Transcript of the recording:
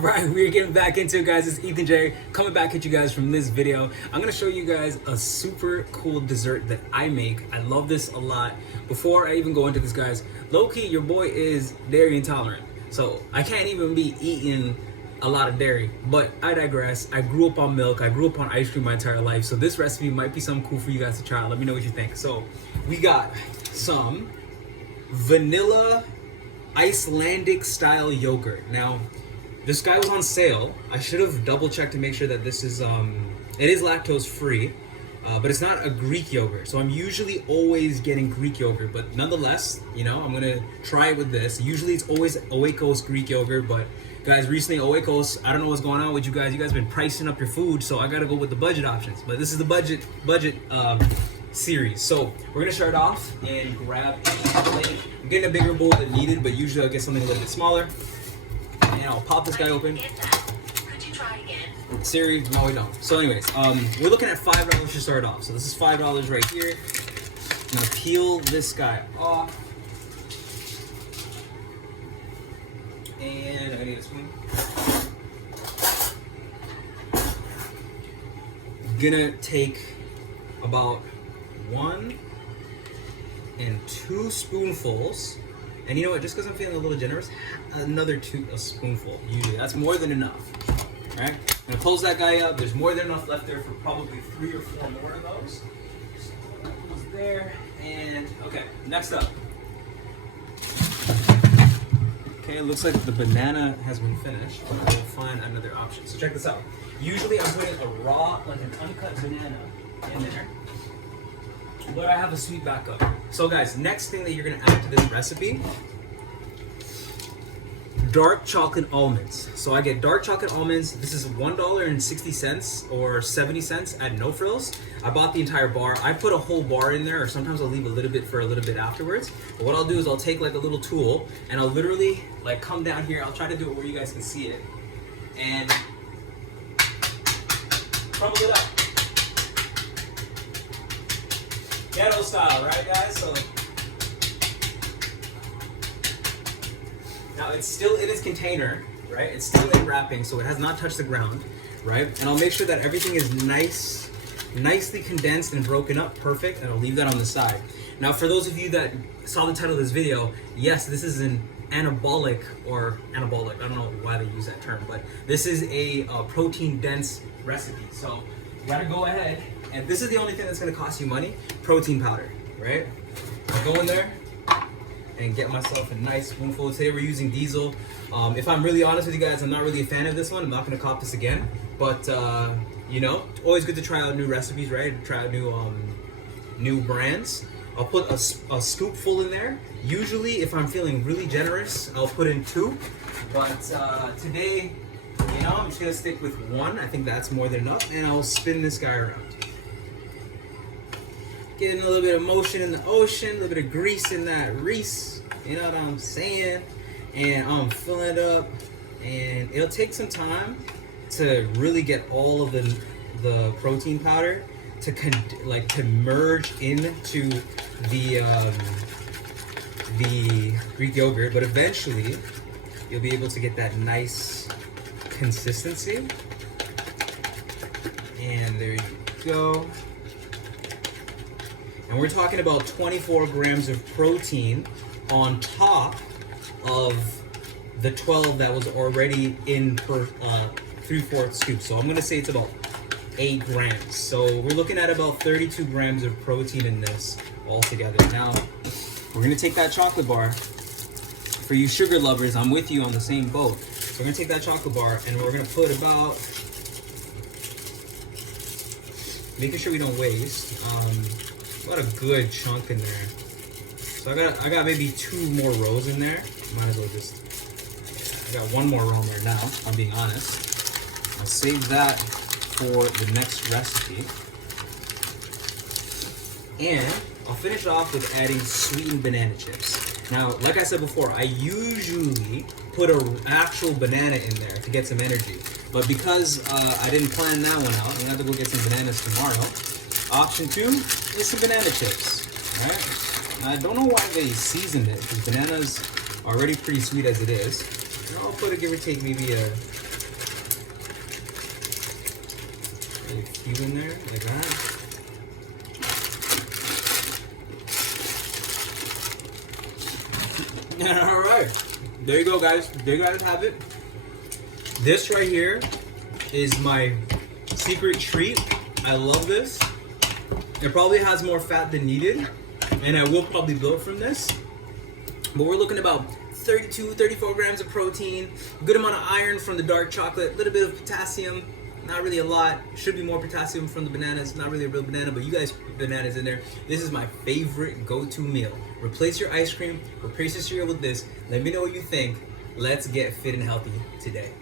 Alright, we're getting back into it, guys. It's Ethan J coming back at you guys from this video. I'm gonna show you guys a super cool dessert that I make. I love this a lot. Before I even go into this, guys, low-key, your boy is dairy intolerant. So I can't even be eating a lot of dairy, but I digress. I grew up on milk. I grew up on ice cream my entire life. So this recipe might be something cool for you guys to try. Let me know what you think. So we got some vanilla Icelandic style yogurt. Now, this guy was on sale. I should have double checked to make sure that this is, it is lactose free, but it's not a Greek yogurt. So I'm usually always getting Greek yogurt, but nonetheless, you know, I'm gonna try it with this. Usually it's always Oikos Greek yogurt, but guys, recently Oikos, I don't know what's going on with you guys. You guys been pricing up your food, so I gotta go with the budget options. But this is the budget series. So we're gonna start off and grab a plate. I'm getting a bigger bowl than needed, but usually I'll get something a little bit smaller. And I'll pop this guy open. Could you try again? Siri, no we don't. So anyways, we're looking at $5 to start off. So this is $5 right here. I'm gonna peel this guy off. And I need a spoon. Gonna take about 1 and 2 spoonfuls. And you know what, just because I'm feeling a little generous, another a spoonful. Usually, that's more than enough. All right, I'm gonna close that guy up. There's more than enough left there for probably 3 or 4 more of those. So that goes there, and okay, next up. Okay, it looks like the banana has been finished, but we'll find another option. So check this out. Usually I'm putting a raw, like an uncut banana in there, but I have a sweet backup. So guys, next thing that you're gonna add to this recipe, dark chocolate almonds. So I get dark chocolate almonds. This is $1.60 or 70 cents at No Frills. I bought the entire bar. I put a whole bar in there, or sometimes I'll leave a little bit for a little bit afterwards. But what I'll do is I'll take like a little tool and I'll literally like come down here. I'll try to do it where you guys can see it. And crumble it up. Ghetto style, right guys? So now it's still in its container, right? It's still in wrapping, so it has not touched the ground, right? And I'll make sure that everything is nicely condensed and broken up, perfect, and I'll leave that on the side. Now, for those of you that saw the title of this video, yes, this is an anabolic, I don't know why they use that term, but this is a protein-dense recipe. So you gotta go ahead, and this is the only thing that's gonna cost you money, protein powder, right? I'll go in there and get myself a nice spoonful. Today we're using diesel. If I'm really honest with you guys, I'm not really a fan of this one. I'm not gonna cop this again, but you know, always good to try out new recipes, right? Try out new brands. I'll put a scoopful in there. Usually, if I'm feeling really generous, I'll put in 2. But today, you know, I'm just gonna stick with 1. I think that's more than enough, and I'll spin this guy around. Getting a little bit of motion in the ocean, a little bit of grease in that Reese. You know what I'm saying? And I'm filling it up, and it'll take some time to really get all of the protein powder to merge into the Greek yogurt, but eventually you'll be able to get that nice consistency. And there you go. And we're talking about 24 grams of protein on top of the 12 that was already in per 3/4 scoop. So I'm gonna say it's about 8 grams. So we're looking at about 32 grams of protein in this altogether. Now, we're gonna take that chocolate bar. For you sugar lovers, I'm with you on the same boat. So we're gonna take that chocolate bar and we're gonna put about, making sure we don't waste, about a good chunk in there. So I got maybe 2 more rows in there. Might as well just, I got 1 more row right now, if I'm being honest. I'll save that for the next recipe. And I'll finish off with adding sweetened banana chips. Now, like I said before, I usually put an actual banana in there to get some energy. But because I didn't plan that one out, I'm gonna have to go get some bananas tomorrow. Option 2 is some banana chips. Alright? I don't know why they seasoned it, because bananas are already pretty sweet as it is. And I'll put a give or take maybe a Put a few in there, like that. All right, there you go, guys. There you guys have it. This right here is my secret treat. I love this. It probably has more fat than needed, and I will probably build from this. But we're looking about 32, 34 grams of protein, a good amount of iron from the dark chocolate, a little bit of potassium, not really a lot. Should be more potassium from the bananas, not really a real banana, but you guys put bananas in there. This is my favorite go-to meal. Replace your ice cream, replace your cereal with this. Let me know what you think. Let's get fit and healthy today.